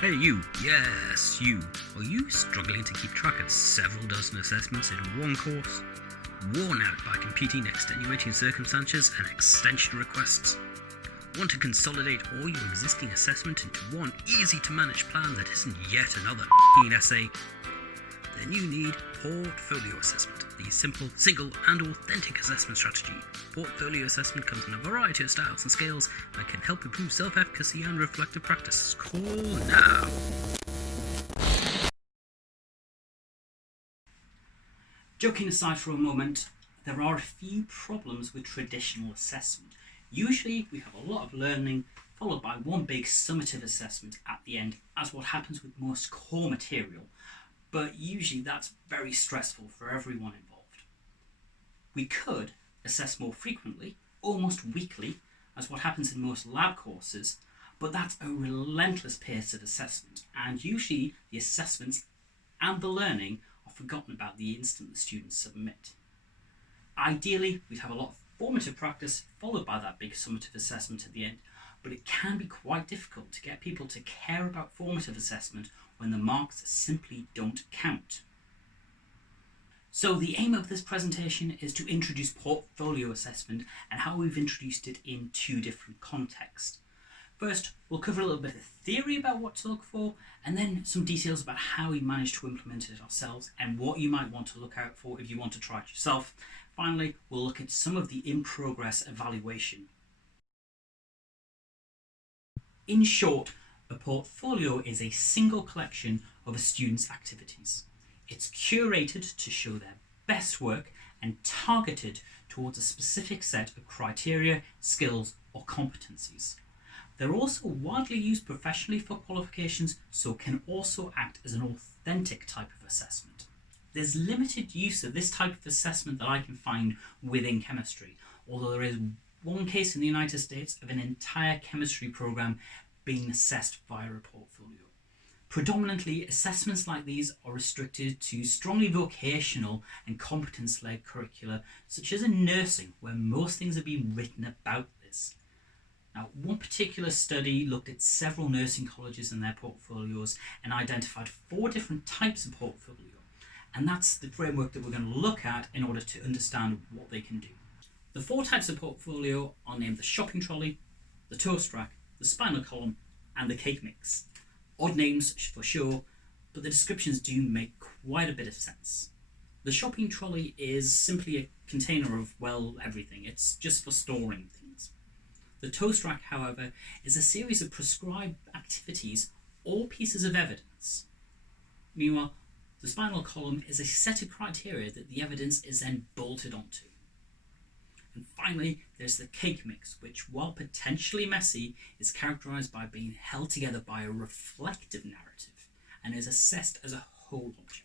Hey you, yes you. Are you struggling to keep track of several dozen assessments in one course? Worn out by competing extenuating circumstances and extension requests? Want to consolidate all your existing assessment into one easy to manage plan that isn't yet another essay? Then you need Portfolio Assessment, the simple, single and authentic assessment strategy. Portfolio Assessment comes in a variety of styles and scales and can help improve self-efficacy and reflective practice. Call now. Joking aside for a moment, there are a few problems with traditional assessment. Usually we have a lot of learning followed by one big summative assessment at the end, as what happens with most core material, but usually that's very stressful for everyone involved. We could assess more frequently, almost weekly, as what happens in most lab courses, but that's a relentless pace of assessment, and usually the assessments and the learning are forgotten about the instant the students submit. Ideally, we'd have a lot of formative practice followed by that big summative assessment at the end, but it can be quite difficult to get people to care about formative assessment when the marks simply don't count. So the aim of this presentation is to introduce portfolio assessment and how we've introduced it in two different contexts. First, we'll cover a little bit of theory about what to look for, and then some details about how we managed to implement it ourselves and what you might want to look out for if you want to try it yourself. Finally, we'll look at some of the in-progress evaluation. In short, a portfolio is a single collection of a student's activities. It's curated to show their best work and targeted towards a specific set of criteria, skills, or competencies. They're also widely used professionally for qualifications, so can also act as an authentic type of assessment. There's limited use of this type of assessment that I can find within chemistry, although there is one case in the United States of an entire chemistry program being assessed via a portfolio. Predominantly, assessments like these are restricted to strongly vocational and competence-led curricula, such as in nursing, where most things are being written about this. Now, one particular study looked at several nursing colleges and their portfolios and identified 4 different types of portfolio. And that's the framework that we're going to look at in order to understand what they can do. The 4 types of portfolio are named the shopping trolley, the toast rack, the spinal column, and the cake mix. Odd names for sure, but the descriptions do make quite a bit of sense. The shopping trolley is simply a container of, well, everything. It's just for storing things. The toast rack, however, is a series of prescribed activities or pieces of evidence. Meanwhile, the spinal column is a set of criteria that the evidence is then bolted onto. And finally, there's the cake mix, which, while potentially messy, is characterized by being held together by a reflective narrative and is assessed as a whole object.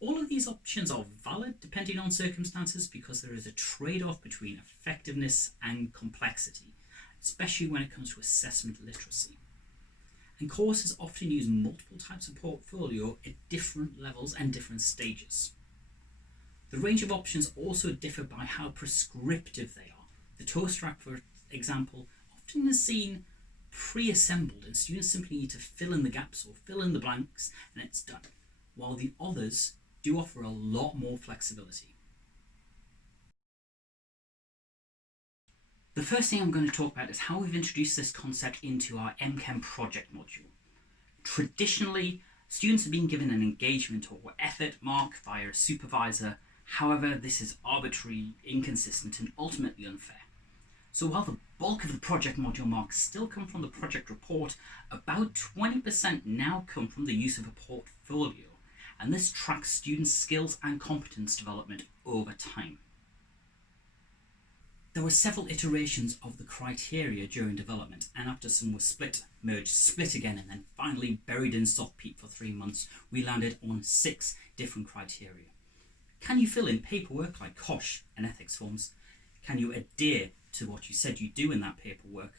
All of these options are valid depending on circumstances because there is a trade-off between effectiveness and complexity, especially when it comes to assessment literacy. And courses often use multiple types of portfolio at different levels and different stages. The range of options also differ by how prescriptive they are. The toast rack, for example, often is seen pre-assembled and students simply need to fill in the gaps or fill in the blanks and it's done, while the others do offer a lot more flexibility. The first thing I'm going to talk about is how we've introduced this concept into our MChem project module. Traditionally, students have been given an engagement or effort mark via a supervisor. However, this is arbitrary, inconsistent, and ultimately unfair. So while the bulk of the project module marks still come from the project report, about 20% now come from the use of a portfolio, and this tracks students' skills and competence development over time. There were several iterations of the criteria during development, and after some were split, merged, split again, and then finally buried in soft peat for 3 months, we landed on 6 different criteria. Can you fill in paperwork like COSH and ethics forms? Can you adhere to what you said you do in that paperwork?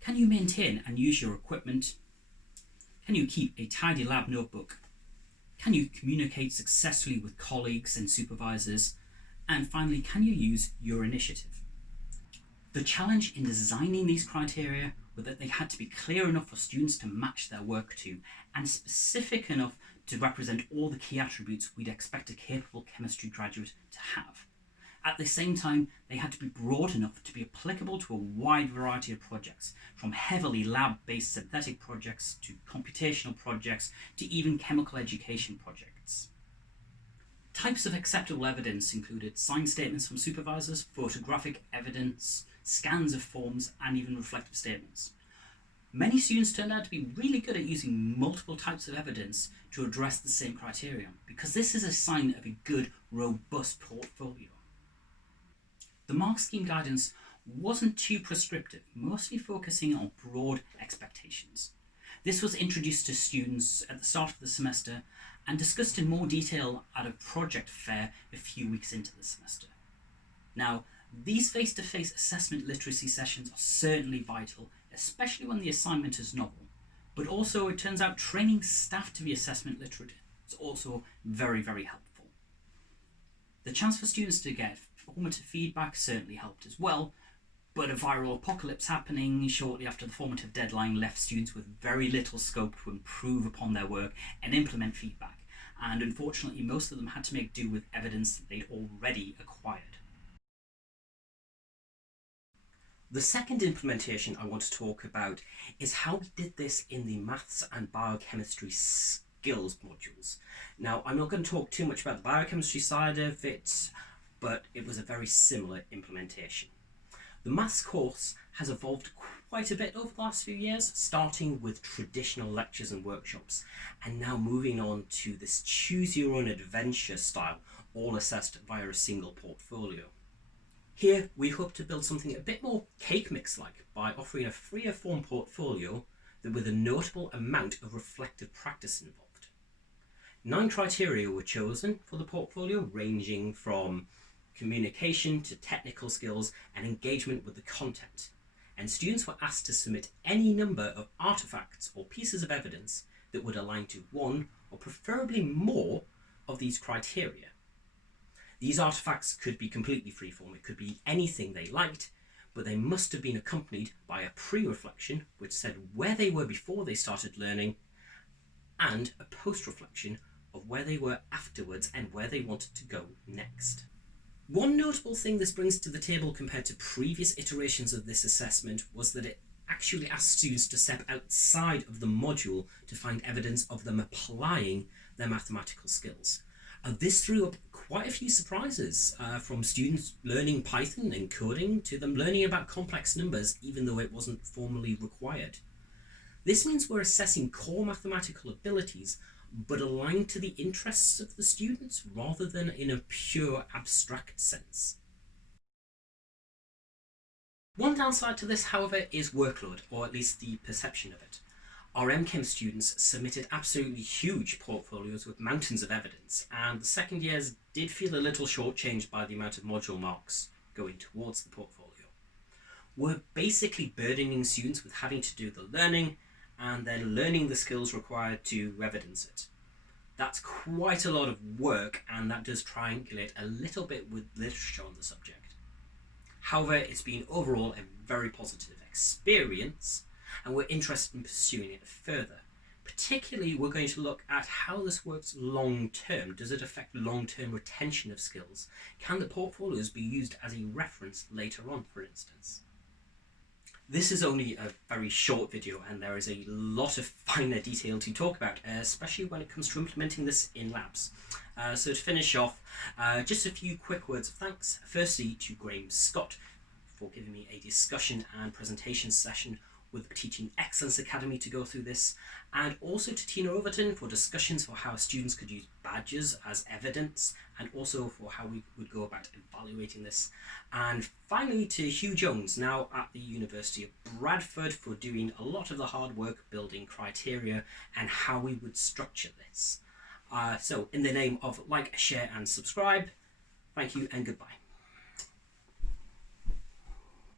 Can you maintain and use your equipment? Can you keep a tidy lab notebook? Can you communicate successfully with colleagues and supervisors? And finally, can you use your initiative? The challenge in designing these criteria were that they had to be clear enough for students to match their work to, and specific enough to represent all the key attributes we'd expect a capable chemistry graduate to have. At the same time, they had to be broad enough to be applicable to a wide variety of projects, from heavily lab-based synthetic projects to computational projects to even chemical education projects. Types of acceptable evidence included signed statements from supervisors, photographic evidence, scans of forms, and even reflective statements. Many students turned out to be really good at using multiple types of evidence to address the same criterion, because this is a sign of a good, robust portfolio. The mark scheme guidance wasn't too prescriptive, mostly focusing on broad expectations. This was introduced to students at the start of the semester and discussed in more detail at a project fair a few weeks into the semester. Now, these face-to-face assessment literacy sessions are certainly vital, especially when the assignment is novel, but also it turns out training staff to be assessment literate is also very, very helpful. The chance for students to get formative feedback certainly helped as well, but a viral apocalypse happening shortly after the formative deadline left students with very little scope to improve upon their work and implement feedback, and unfortunately most of them had to make do with evidence that they'd already acquired. The second implementation I want to talk about is how we did this in the maths and biochemistry skills modules. Now, I'm not going to talk too much about the biochemistry side of it, but it was a very similar implementation. The maths course has evolved quite a bit over the last few years, starting with traditional lectures and workshops, and now moving on to this choose your own adventure style, all assessed via a single portfolio. Here, we hope to build something a bit more cake mix-like by offering a freer form portfolio with a notable amount of reflective practice involved. 9 criteria were chosen for the portfolio, ranging from communication to technical skills and engagement with the content. And students were asked to submit any number of artifacts or pieces of evidence that would align to one or preferably more of these criteria. These artifacts could be completely freeform, it could be anything they liked, but they must have been accompanied by a pre-reflection which said where they were before they started learning, and a post-reflection of where they were afterwards and where they wanted to go next. One notable thing this brings to the table compared to previous iterations of this assessment was that it actually asked students to step outside of the module to find evidence of them applying their mathematical skills. This threw up quite a few surprises, from students learning Python and coding to them learning about complex numbers even though it wasn't formally required. This means we're assessing core mathematical abilities but aligned to the interests of the students rather than in a pure abstract sense. One downside to this, however, is workload, or at least the perception of it. Our MChem students submitted absolutely huge portfolios with mountains of evidence, and the second years did feel a little shortchanged by the amount of module marks going towards the portfolio. We're basically burdening students with having to do the learning and then learning the skills required to evidence it. That's quite a lot of work, and that does triangulate a little bit with literature on the subject. However, it's been overall a very positive experience, and we're interested in pursuing it further. Particularly, we're going to look at how this works long term. Does it affect long-term retention of skills? Can the portfolios be used as a reference later on, for instance? This is only a very short video, and there is a lot of finer detail to talk about, especially when it comes to implementing this in labs. So to finish off, just a few quick words of thanks. Firstly, to Graham Scott for giving me a discussion and presentation session with the Teaching Excellence Academy to go through this, and also to Tina Overton for discussions for how students could use badges as evidence, and also for how we would go about evaluating this. And finally to Hugh Jones, now at the University of Bradford, for doing a lot of the hard work building criteria and how we would structure this. So in the name of like, share and subscribe, thank you and goodbye.